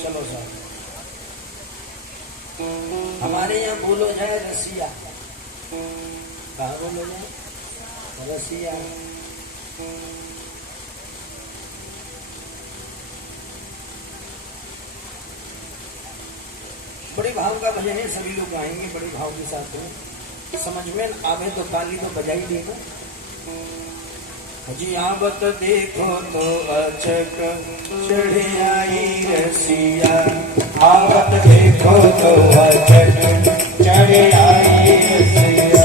चलो साहब, हमारे यहाँ बोलो जाए रसिया। कहाँ बोलो जाए? रसिया। बड़े भाव का भजन है, सभी लोग गाएंगे बड़े भाव के साथ में। समझ में आवे तो ताली तो बजाई देगा। जी आवत देखो तो अचक चढ़े आई रसिया, आवत देखो तो अचक चढ़े आई रसिया,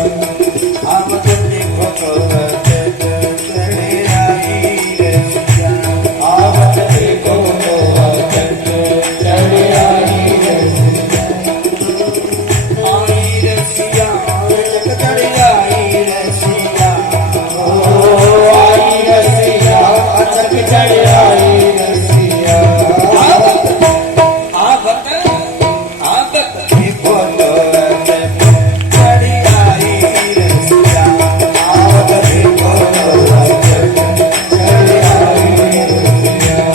आवत देखो तो अचक चढ़े आई रसिया, आवत देखो तो अचक चढ़े आई रसिया, आई रसिया अचक चढ़े आई रसिया, अचक चढ़े आई रसिया, आवत आवत देखो तो अचक चढ़े आई रसिया, आवत देखो तो अचक चढ़े आई रसिया।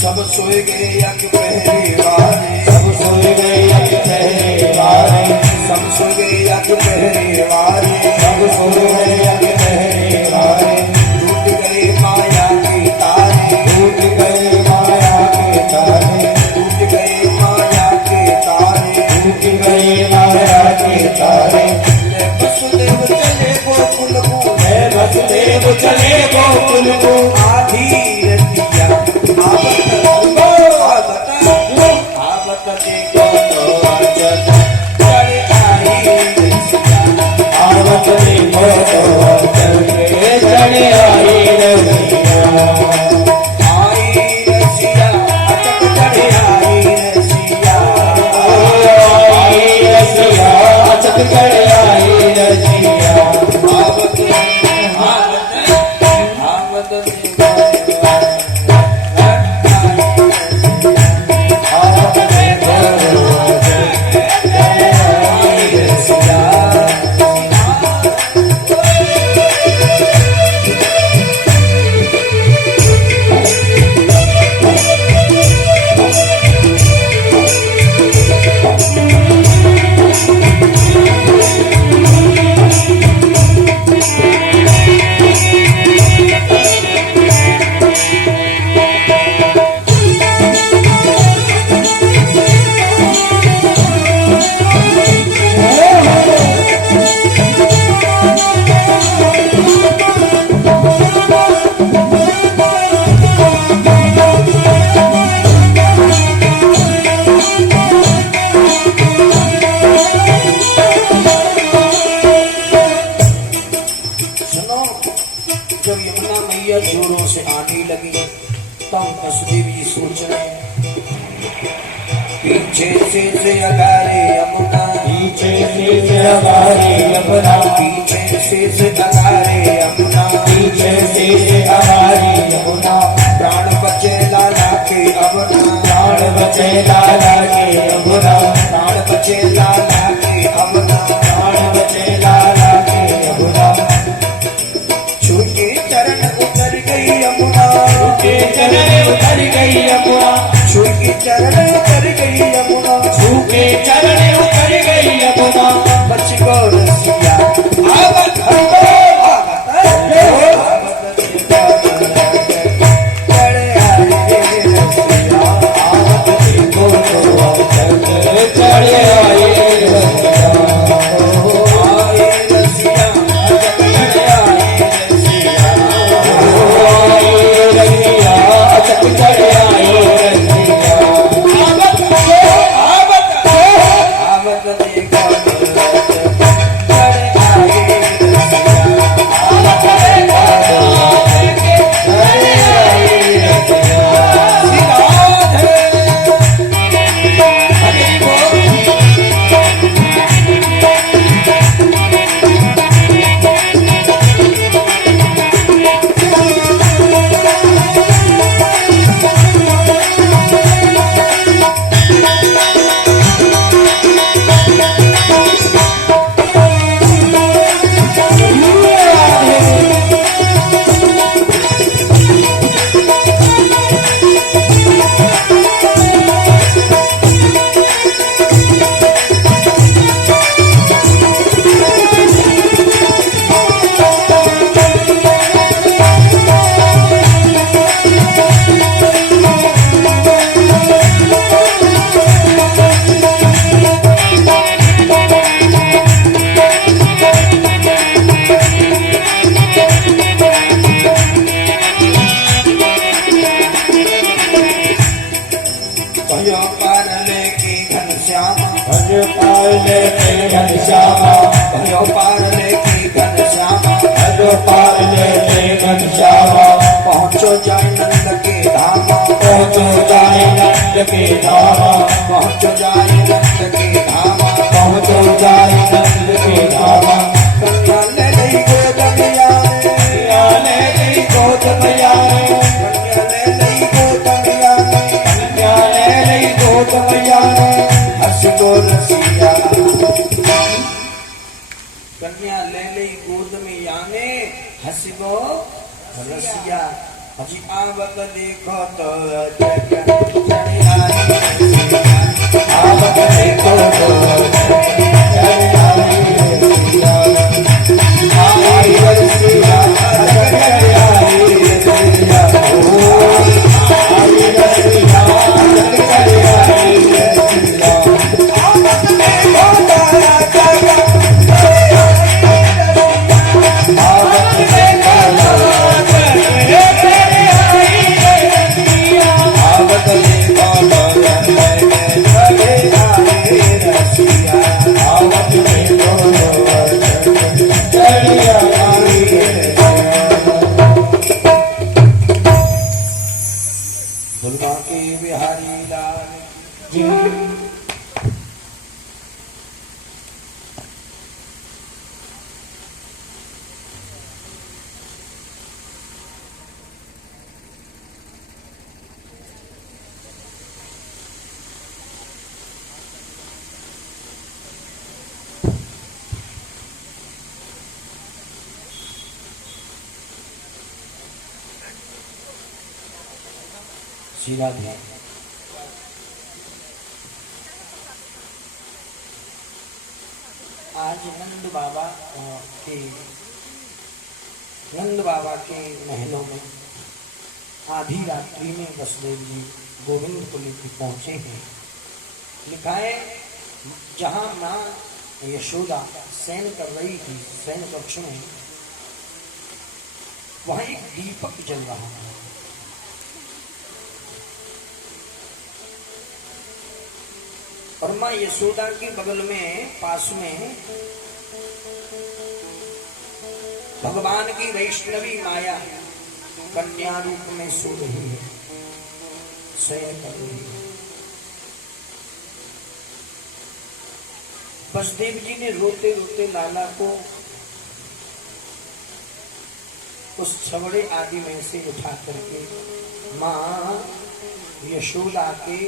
सब सोए गए यज्ञ पहरे वारे, सब सोए गए यज्ञ पहरे वारे, सब सोए गए यज्ञ पहरे वारे, सब सोए गए यज्ञ पहरे वारे, टूट गए माया के तारे, टूट गए माया के तारे, टूट गए माया के तारे, टूट गए माया के तारे। वसुदेव चले गोकुल को, वसुदेव चले गोकुल को, आधी रतिया आवत देखो तो अचक चढ़े आई रसिया, आवत देखो तो अचक चढ़े आई रसिया, आई रसिया अचक चढ़े आई रसिया, आई रसिया अचक चढ़े आई रसिया, आवत आवत आवत देखो जोरों से आने लगी तब वसुदेव जी सोच रहे, पीछे से अगारे यमुना, पीछे से अगारे यमुना, पीछे से अगारे यमुना, पीछे से अगारे यमुना, प्राण बचे लाला के अबना, प्राण बचे लाला के अबना, प्राण बचे लाला के अबना, प्राण बचे लाला के अबना। छूके चरण उतर गई यमुना, छूके चरण उतर गई यमुना, छूके चरण उतर गई यमुना, छूके चरण उतर गई यमुना, बच गो रसिया आवत चढ़े आई रसिया, आवत देखो तो अचक चढ़े आई रसिया, आई रसिया अचक चढ़े आई रसिया, आई रसिया अचक चढ़े आई रसिया, घनश्यामा भयो पार लेके घनश्यामा भजो पार ले घनश्यामा पहुँचो जाए नंद के धामा पहुँचो जाए नंद के धामा पहुँचो जाए नंद के धामा पहुँचो जाए नंद के धामा कन्या ले गई गोद मैया कन्या ले गई गोद मैया ने कन्या ले गई गोद मैया कन्या ले गई गोद मैया ने हंस गो रसिया कन्या ले ली गोद में याने हंस गो रसिया हजी आवत देखो तो आवत देखो तो आई रसिया बिहारी लाल जी सीधा ध्यान आज नंद बाबा के महलों में आधी रात्रि में वसुदेव जी गोविंद को लेकर पहुंचे हैं। लिखा है जहां माँ यशोदा शयन कर रही थी शयन कक्ष में, वहां एक दीपक जल रहा है। और माँ यशोदा के बगल में पास में भगवान की वैष्णवी माया कन्या रूप में सो रही है, शयन कर रही है। वसुदेव जी ने रोते रोते लाला को उस छबड़े आदि में से उठा करके माँ यशोदा के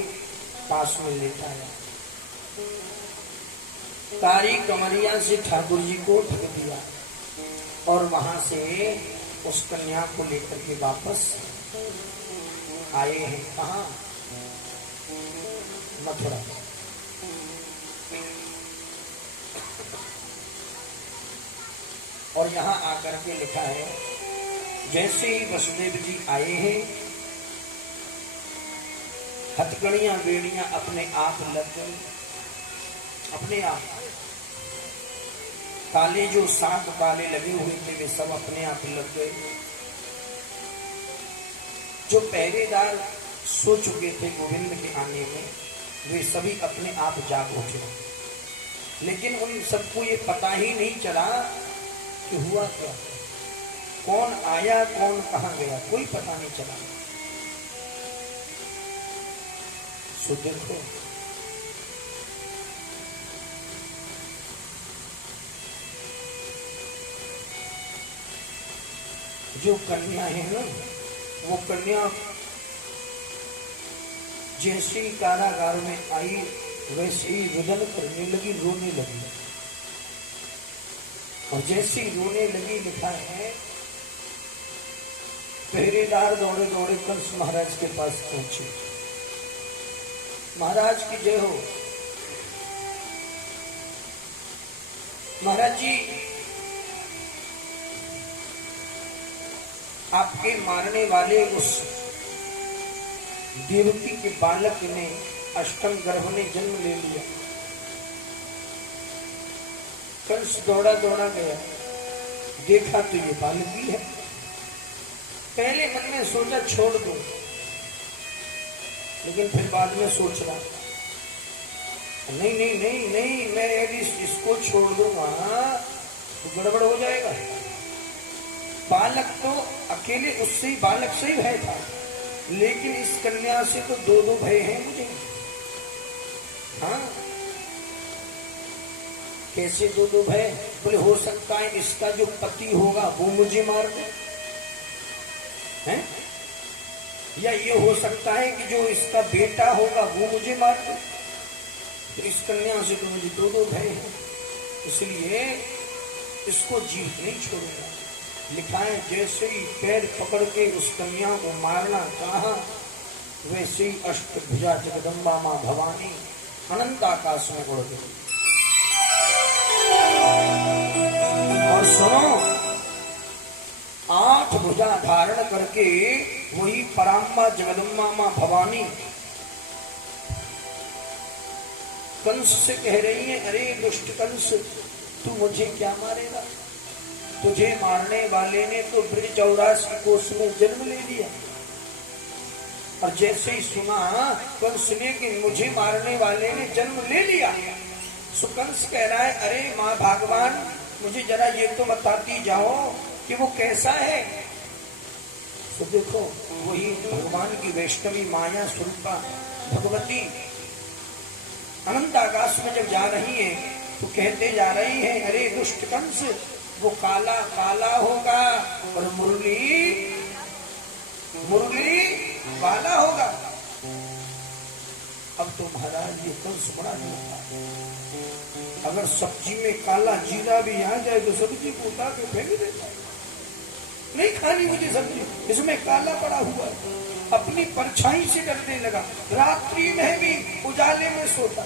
पास में लेटा आया। तारी कमरिया से ठाकुर जी को ढक दिया और वहां से उस कन्या को लेकर के वापस आए हैं। कहा? मथुरा। और यहाँ आकर के लिखा है जैसे ही वसुदेव जी आए हैं, हथकड़ियां बेड़ियां अपने आप लग गई, अपने आप। ताले जो 7 ताले लगे हुए थे वे सब अपने आप लग गए। जो पहरेदार सो चुके थे गोविंद के आने में, वे सभी अपने आप जाग उठे। लेकिन उन सबको ये पता ही नहीं चला कि हुआ क्या, कौन आया कौन कहां गया, कोई पता नहीं चला। सो देखो जो कन्या है ना, वो कन्या जैसे ही कारागार में आई वैसे ही रुदन करने लगी, रोने लगी। और जैसे ही रोने लगी, लिखा है पहरेदार दौड़े दौड़े कंस महाराज के पास पहुंचे। महाराज की जय हो। महाराज जी, आपके मारने वाले उस देवकी के बालक ने, अष्टम गर्भ ने जन्म ले लिया। कंस दौड़ा दौड़ा गया, देखा तो ये बालक ही है। पहले मन में सोचा छोड़ दो, लेकिन फिर बाद में सोच रहा नहीं नहीं नहीं नहीं, मैं यदि इसको छोड़ दूंगा तो गड़बड़ हो जाएगा। बालक तो अकेले उससे ही, बालक से ही भय था, लेकिन इस कन्या से तो दो दो भय हैं मुझे। हाँ, कैसे दो दो भय? बोले हो सकता है इसका जो पति होगा वो मुझे मार दे, हैं? या ये हो सकता है कि जो इसका बेटा होगा वो मुझे मार दे। तो इस कन्या से तो मुझे दो दो भय है, इसलिए इसको जीत नहीं छोड़ूंगा। लिखा है जैसे ही पैर पकड़ के उस कन्या को मारना चाहा, वैसे ही अष्टभुजा जगदम्बा मां भवानी अनंत आकाश में उड़ गई। और सुनो, 8 भुजा धारण करके वही पराम्बा जगदम्बा मां भवानी कंस से कह रही है, अरे दुष्ट कंस, तू मुझे क्या मारेगा? तुझे मारने वाले ने तो ब्रज 84 कोष में जन्म ले लिया। और जैसे ही सुना कंस ने कि मुझे मारने वाले ने जन्म ले लिया, सो कंस कह रहा है, अरे माँ भगवान, मुझे जरा ये तो बताती जाओ कि वो कैसा है। तो देखो, वही भगवान की वैष्णवी माया स्वरूपा भगवती अनंत आकाश में जब जा रही है तो कहते जा रही है, अरे दुष्ट कंस, वो काला काला होगा और मुरली मुरली वाला होगा। अब तो महाराज ये कंस बड़ा झूठा, अगर सब्जी में काला जीरा भी आ जाए तो सब्जी को उतार के फेंक देता है, नहीं खानी मुझे सब्जी, इसमें काला पड़ा हुआ है। अपनी परछाई से डरने लगा, रात्रि में भी उजाले में सोता,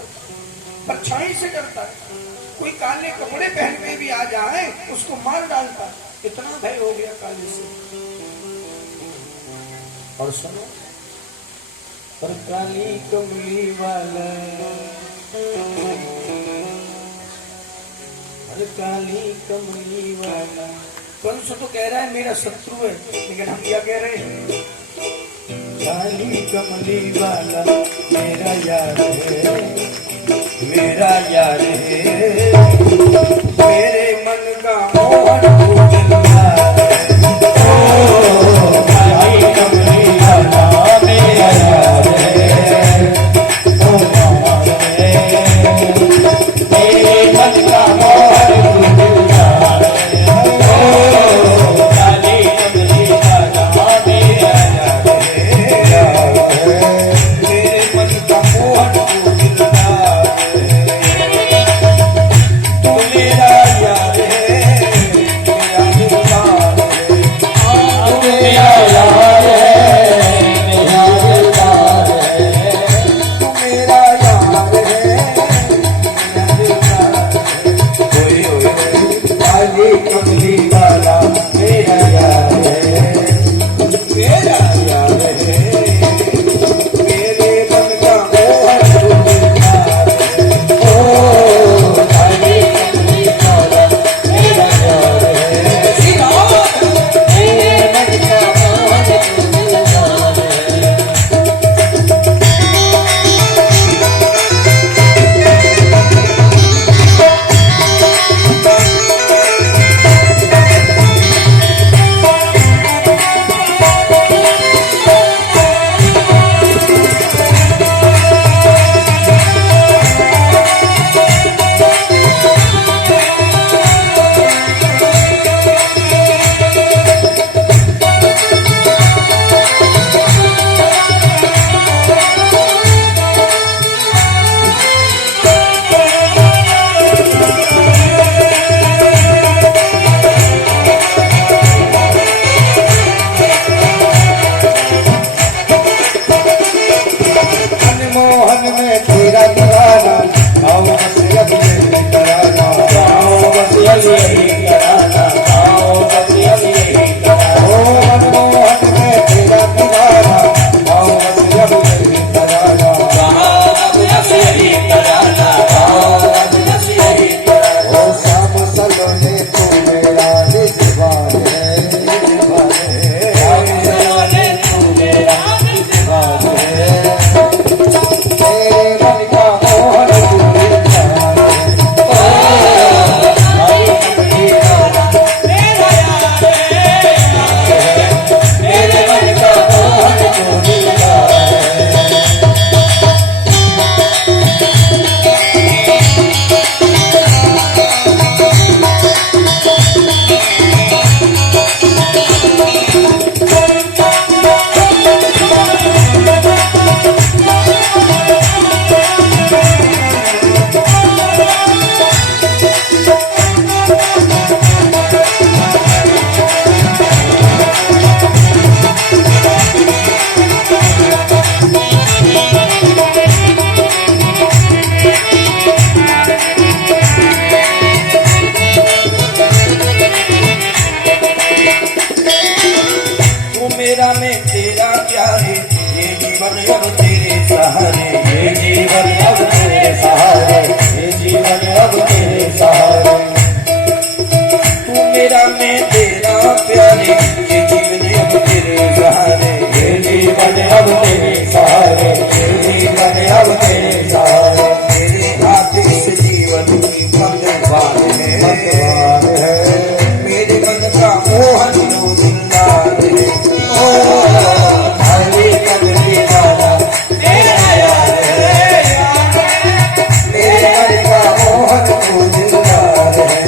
परछाई से डरता है। कोई काले कपड़े पहन के भी आ जाए उसको मार डालता, इतना भय हो गया काले से। और सुनो, पर काली कमली वाला, हर काली कमली वाला। कंस तो कह रहा है मेरा शत्रु है, लेकिन हम क्या कह रहे हैं? काली कमली वाला मेरा यार है, मेरा यार है, मेरे मन का मोहन उजला है। ओ काली कमली वाला मेरा यार है, ओ यार है, मेरे मन का मोहन उजला है। ओ काली कमली वाला मेरा यार है, मेरे मन का मोहन उजला है। तू मेरा यार है, मेरा दिलदार में तेरा प्यारे, ये जीवन अब तेरे सहारे, ये जीवन अब तेरे सहारे, ये जीवन अब तेरे सहारे। तू मेरा मैं तेरा प्यारे, ये जीवन अब तेरे सहारे, ये जीवन अब तेरे सहारे, ये जीवन अब तेरे सहारे। तेरे हाथ इस जीवन की भगवान है, मेरे मन का मोहन लो दिलदार है। ओ हरी कमली वाला मेरा यार है, मेरे मन का मोहन लो दिलदार है।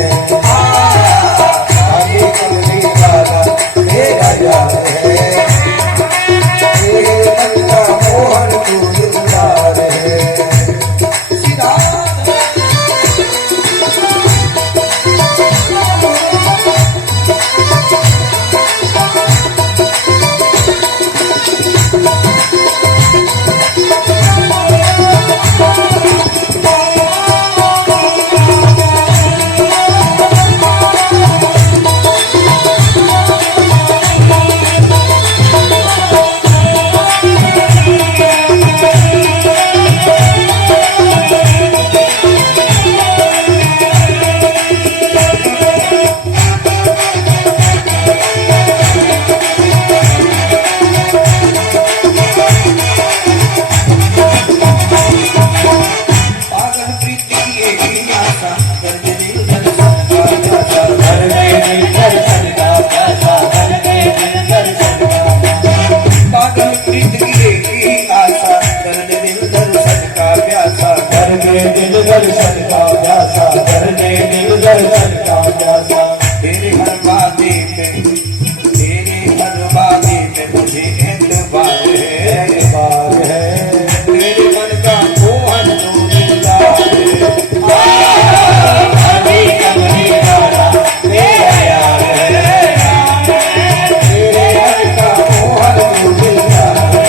हरी कमली वाला मेरा यार है, मेरे मन का मोहन लो दिलदार है। तेरे हर वादे में, तेरे हर वादे में मुझे एतबार है, तेरे मन का मोहन लो दिलदार है। हरी कमली वाला मेरा यार है, तेरे मन का मोहन लो दिलदार है।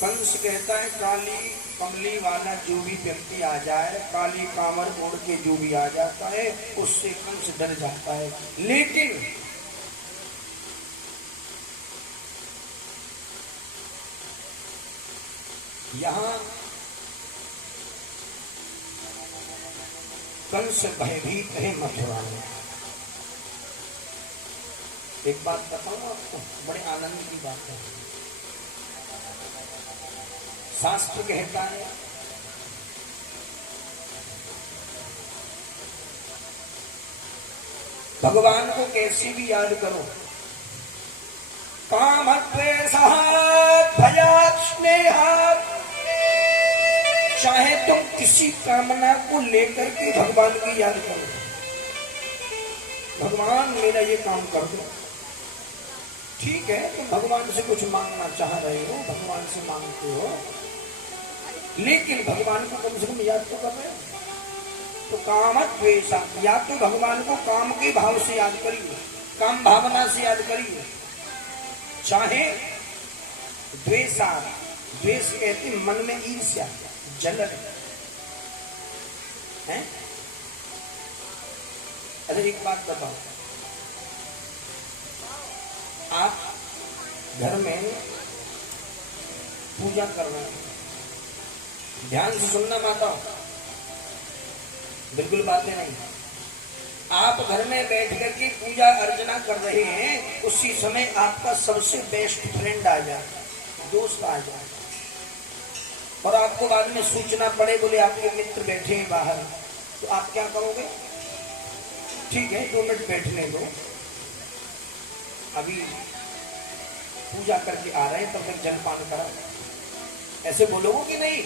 कंस कहता है काली कमली वाला जो भी व्यक्ति आ जाए, काली कामर ओढ़ के जो भी आ जाता है, उससे कंस डर जाता है। लेकिन यहाँ कंस भयभीत है मथुरा में। एक बात बताऊं आपको, बड़े आनंद की बात है। शास्त्र कहता है भगवान को कैसे भी याद करो, काम चाहे तुम किसी कामना को लेकर के भगवान की याद करो। भगवान मेरा ये काम कर दो, ठीक है, तुम भगवान से कुछ मांगना चाह रहे हो, भगवान से मांगते हो, लेकिन भगवान को कम से कम याद तो कर रहे हो। तो कामद्वेषा, या तो भगवान को काम के भाव से याद करिए, काम भावना से याद करिए, चाहे द्वेषा, द्वेष कहते मन में ईर्ष्या जलन है। अच्छा एक बात बताओ, आप घर में पूजा कर रहे हैं, ध्यान से सुनना माता, बिल्कुल बातें नहीं। आप घर में बैठ कर के पूजा अर्चना कर रहे हैं, उसी समय आपका सबसे बेस्ट फ्रेंड आ जाए, दोस्त आ जाए, और आपको बाद में सूचना पड़े, बोले आपके मित्र बैठे हैं बाहर, तो आप क्या करोगे? ठीक है 2 मिनट बैठने दो, अभी पूजा करके आ रहे हैं तो फिर जलपान करा, ऐसे बोलोगे कि नहीं?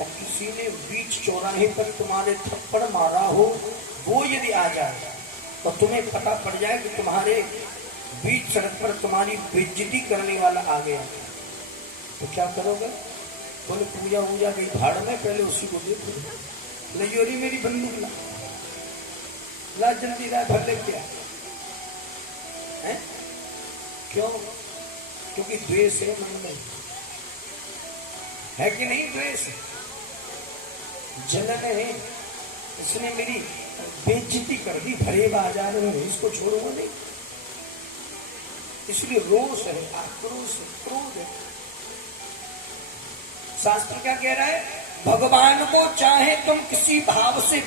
और किसी ने बीच चौराहे पर तुम्हारे थप्पड़ मारा हो, वो यदि आ जाए तो तुम्हें पता पड़ जाए कि तुम्हारे बीच सड़क पर तुम्हारी बेइज्जती करने वाला आ गया, तो क्या करोगे? बोले पूजा वूजा गई भाड़ में, पहले उसी को देखो। लयोरी मेरी बंदूक ला जल्दी ला, भर ले क्या है? क्यों? क्योंकि द्वेष है मन में, है कि नहीं? द्वेष, जलन है, इसने मेरी बेइज्जती कर दी भरे बाजार में, इसको छोड़ूंगा नहीं। इसलिए रोष है, आक्रोश है, क्रोध है। शास्त्र क्या कह रहा है? भगवान को चाहे तुम किसी भाव से,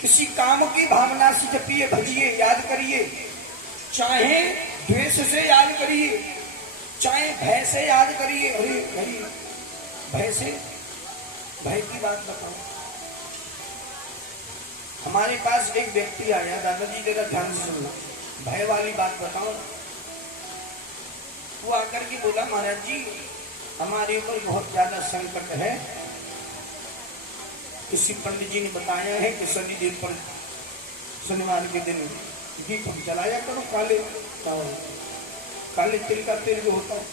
किसी काम की भावना से जपिए, भजिए, याद करिए, चाहे द्वेष से याद करिए, चाहे भय से याद करिए। अरे भाई, भय से, भय की बात बताओ। हमारे पास एक व्यक्ति आया, दादाजी जरा ध्यान से सुनना, भय वाली बात बताओ। वो आकर के बोला, महाराज जी हमारे ऊपर बहुत ज्यादा संकट है, किसी पंडित जी ने बताया है कि शनिदेव पर शनिवार के दिन दीपक जलाया करो, काले तिल का तेल जो होता है,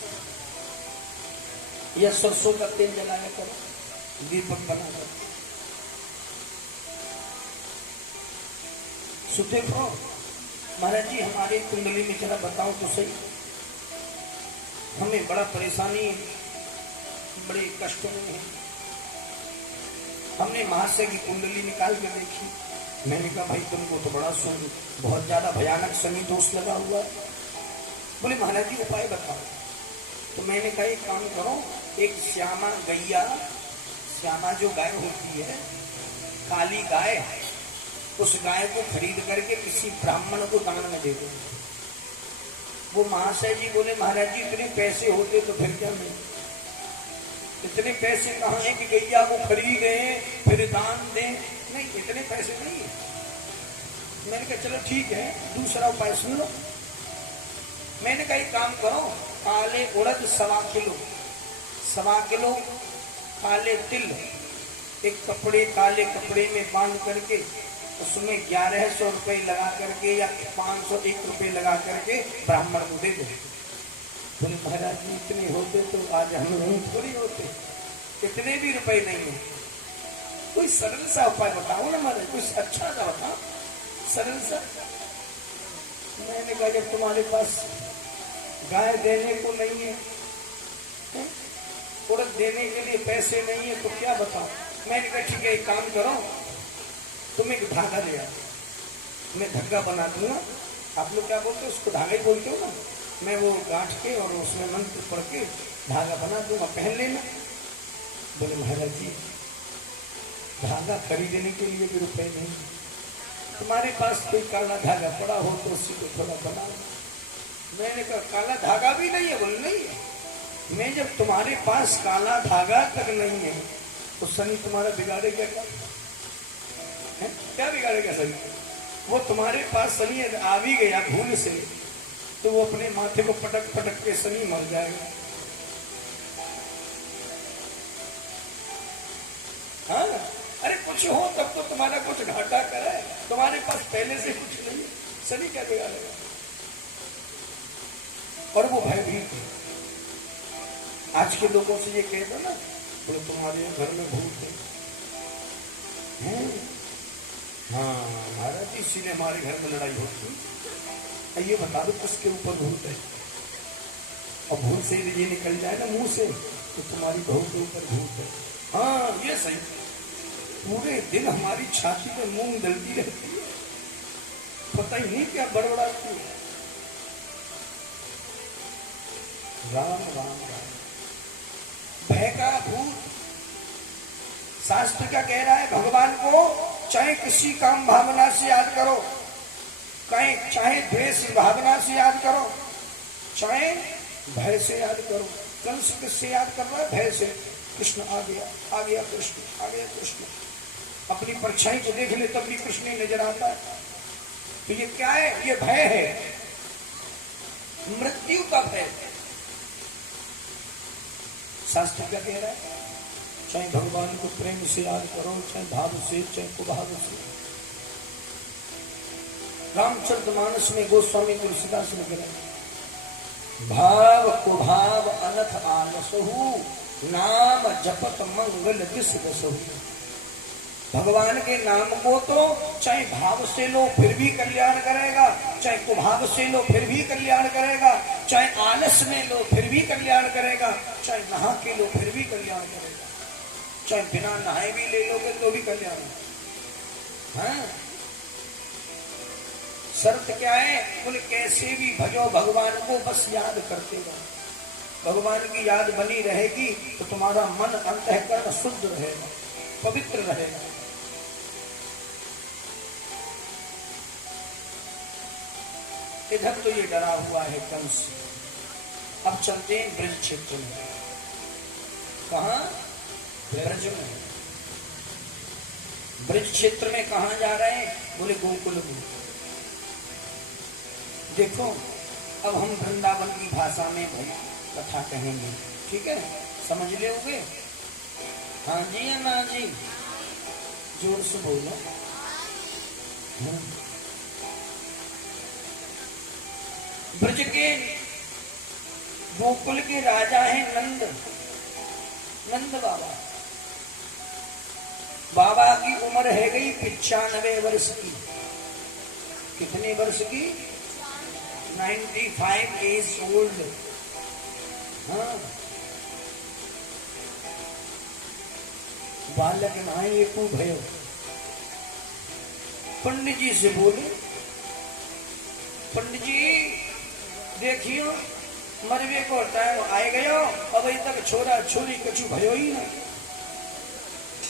या सरसों का तेल जलाया करो, दीपक बनाकर। सुते को महाराज जी हमारी कुंडली में जरा बताओ तो सही, हमें बड़ा परेशानी, बड़े कष्टों में है। हमने महाशय की कुंडली निकाल कर देखी। मैंने कहा भाई तुमको तो बड़ा सुन, बहुत ज्यादा भयानक शनि दोष लगा हुआ है। बोले महाराज जी उपाय बताओ। तो मैंने कहा एक काम करो, एक श्यामा गैया, श्यामा जो गाय होती है, काली गाय, उस गाय को खरीद करके किसी ब्राह्मण को दान में दे दो। वो महाशय जी बोले महाराज जी इतने पैसे होते तो फिर क्या मिले, इतने पैसे कहाँ है कि गैया को खरीदे फिर दान दें? नहीं, इतने पैसे नहीं है। मैंने कहा चलो ठीक है, दूसरा उपाय सुन लो। मैंने कहा एक काम करो, काले उड़द 1.25 किलो काले तिल एक कपड़े, काले कपड़े में बांध करके उसमें 1100 रुपए लगा करके या 501 रुपए लगा करके ब्राह्मण को दे दो। बोले महाराज जी इतने होते तो आज हम लोग थोड़ी होते, इतने भी रुपए नहीं है, कोई सरल सा उपाय बताओ ना महाराज, कुछ अच्छा सा बताओ, सरल सा। मैंने कहा जब तुम्हारे पास गाय देने को नहीं है, उड़द देने के लिए पैसे नहीं है, तो क्या बताओ। मैंने कहा ठीक है एक काम करो, तुम एक धागा ले आओ, मैं धागा बना दूंगा। आप लोग क्या बोलते हो उसको? धागा ही बोलते हो ना। मैं वो गांठ के और उसमें मंत्र पढ़ के धागा बना दूंगा, पहन लेना। बोले महाराज जी धागा खरीदने के लिए भी रुपए नहीं, तुम्हारे पास कोई काला धागा पड़ा हो तो उसी को थोड़ा बना लो। मैंने कहा काला धागा भी नहीं है? बोले नहीं है। मैं जब तुम्हारे पास काला धागा तक नहीं है तो शनि तुम्हारा बिगाड़ेगा क्या? क्या बिगाड़ेगा शनि? वो तुम्हारे पास शनि आ भी गया भूल से तो वो अपने माथे को पटक पटक के शनि मर जाएगा। हाँ, अरे कुछ हो तब तो तुम्हारा कुछ घाटा कराए, तुम्हारे पास पहले से कुछ नहीं है, शनि क्या बिगाड़ेगा? और वो भयभीत है। आज के लोगों से ये कह दो ना, बोले तुम्हारे घर में भूत है। हाँ महाराज इसीलिए हमारे घर में लड़ाई होती है। ये बता दो किसके ऊपर भूत है, और भूत से ये निकल जाए ना मुंह से तो तुम्हारी बहू के ऊपर भूत है। हाँ ये सही, पूरे दिन हमारी छाती में मूंग दलती रहती है, पता ही नहीं क्या बड़बड़ाती है। राम राम राम। भय का भूत। शास्त्र क्या कह रहा है? भगवान को चाहे किसी काम भावना से याद करो, चाहे द्वेष भावना से याद करो, चाहे भय से याद करो। कंस किससे याद कर रहा है? भय से। कृष्ण आ गया, आ गया कृष्ण, आ गया कृष्ण। अपनी परछाई को देख ले तब भी कृष्ण ही नजर आता है। तो ये क्या है? ये भय है। मृत्यु का भय। शास्त्र क्या कह रहा है? चाहे भगवान को प्रेम से याद करो, चाहे भाव से, चाहे कुभाव से। रामचरितमानस में गोस्वामी तुलसीदास ने कहा, भाव कुभाव अनथ आलसहु, नाम जपत मंगल दिस बसहु। भगवान के नाम को तो चाहे भाव से लो फिर भी कल्याण करेगा, चाहे कुभाव से लो फिर भी कल्याण करेगा, चाहे आलस में लो फिर भी कल्याण करेगा, चाहे नहा के लो फिर भी कल्याण करेगा, चाहे बिना नहाए भी ले लोगे तो भी कल्याण। हाँ, शर्त क्या है? बोले कैसे भी भजो भगवान को, बस याद करते रहो। भगवान की याद बनी रहेगी तो तुम्हारा मन अंतःकरण शुद्ध रहेगा, पवित्र रहेगा। इधर तो ये डरा हुआ है कंस। अब चलते हैं ब्रज क्षेत्र में। कहा? ब्रज में। ब्रज क्षेत्र में कहा जा रहे हैं? बोले गोकुल में। देखो अब हम वृंदावन की भाषा में भाई कथा कहेंगे, ठीक है? समझ लोगे? हाँ जी या ना जी? जोर से बोलो। ब्रज के गोकुल के राजा हैं नंद बाबा। बाबा की उम्र है गई 95 वर्ष की। कितने वर्ष की? 95 years old। हाँ, बालक नाये को भयो। पंडित जी से बोले, पंडित जी देखियो मरवे को टाइम आए गयो, अभी तक छोरा छोरी कछु भयो ही नहीं।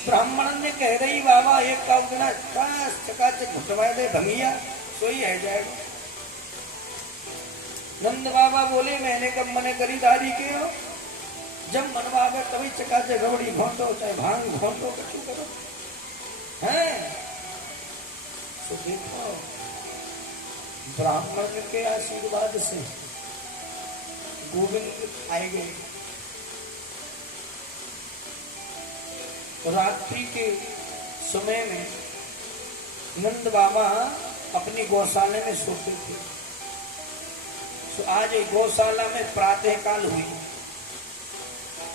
ब्राह्मण ने कह रही बाबा एक काम करना, चकाचक घुटवा दे भंगिया तो ही है जाएगा। नंद बाबा बोले मैंने कब मने खरीदारी के हो, जब मनवा गए तभी चकाचक रबड़ी घोंटो, चाहे भांग घोंटो, कछु करो। हैं तो देखो ब्राह्मण के आशीर्वाद से गोविंद आए गए। रात्रि के समय में नंद बाबा अपनी गौशाला में सोते थे। तो आज गौशाला में प्रातः काल हुई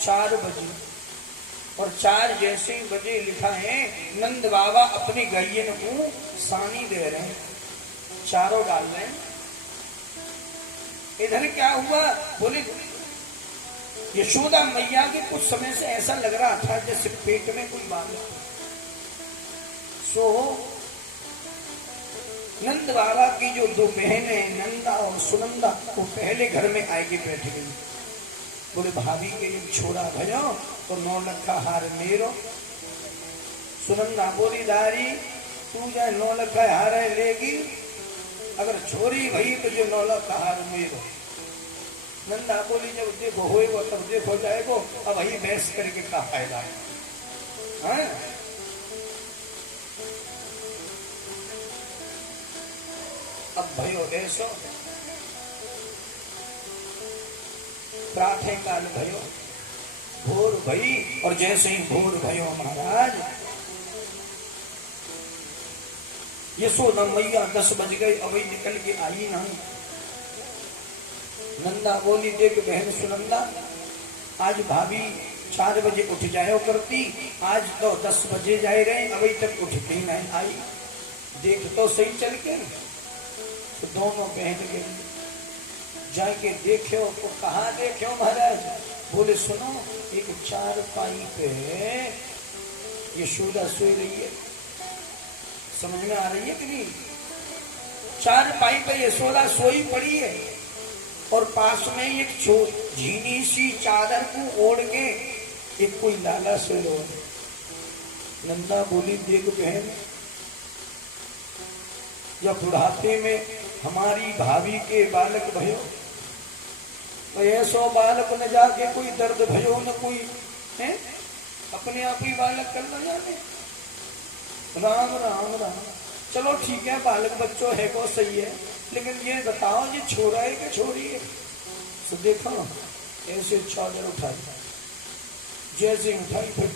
4 बजे, और 4 जैसे बजे लिखा है नंद बाबा अपनी गैयन को सानी दे रहे हैं, चारों डाल रहे हैं। इधर क्या हुआ? बोले यशोदा मैया के कुछ समय से ऐसा लग रहा था जैसे पेट में कोई बात। सो नंद बाबा की जो 2 बहनें नंदा और सुनंदा वो पहले घर में आके बैठ गई। बोले भाभी के लिए छोरा भयो तो 9 लाख का हार मेरो। सुनंदा बोली दारी तू जाए 9 लाख का हार लेगी, अगर छोरी भई तो जो 9 लाख का हार मेरो। नंदा बोली जब देखो होएगा तब देखो जाएगो, अब वही बहस करके क्या फायदा है? हाँ? अब भयो ऐसो प्रातः काल भयो, भोर भई, और जैसे ही भोर भयो महाराज यशोदा मैया 10 बज गई, अभी निकल के आई नहीं। नंदा बोली देख बहन सुनंदा, आज भाभी 4 बजे उठ जायो करती, आज तो 10 बजे जाए रहे, अभी तक उठती नहीं आई, देख तो सही चल के। तो दोनों बहन के जाके देखो तो कहाँ देखो महाराज? बोले सुनो एक 4 पाई पे यशोदा सोई रही है। समझ में आ रही है कि नहीं? 4 पाई पे यशोदा सोई पड़ी है, और पास में एक झीनी सी चादर को ओढ़ के एक कोई लाला से रो। नंदा बोली देख बहन, जब बुढ़ापे में हमारी भाभी के बालक भयो, तो ऐसो बालक न जाके कोई दर्द भयो न कोई है, अपने आप ही बालक कर न जाने। राम राम राम, चलो ठीक है बालक बच्चों है को सही है, लेकिन ये बताओ ये छोरा है कि छोरी है? तो देखो ऐसे चादर उठाई, जैसे उठाई फिर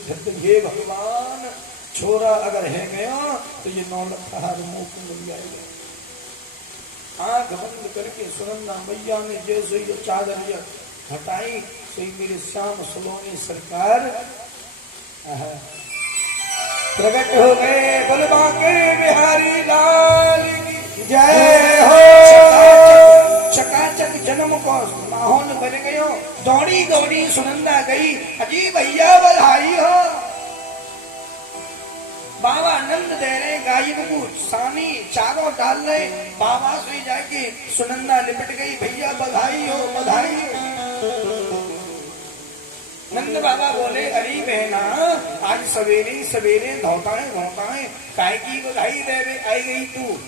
झटके हे भगवान, छोरा अगर है गया तो ये 9 लाख हार मुंह को मिल जाएगा। आंख बंद करके सुनंदा मैया ने जैसे ये चादर ये हटाई, तो मेरे श्याम सलोनी सरकार प्रकट हो गए। बलवा के बिहारी लाल की जय हो। चकाचक जन्म को माहौल बन गयो, दौड़ी दौड़ी सुनंदा गई, अजी भैया बधाई हो। बाबा आनंद दे रहे, गाय को सानी चारों डाल रहे, बाबा से जाके सुनंदा लिपट गई, भैया बधाई हो बधाई हो। नंद बाबा बोले, अरे बहना आज सवेरे सवेरे धौताएं काय की बधाई दे आई गई तू?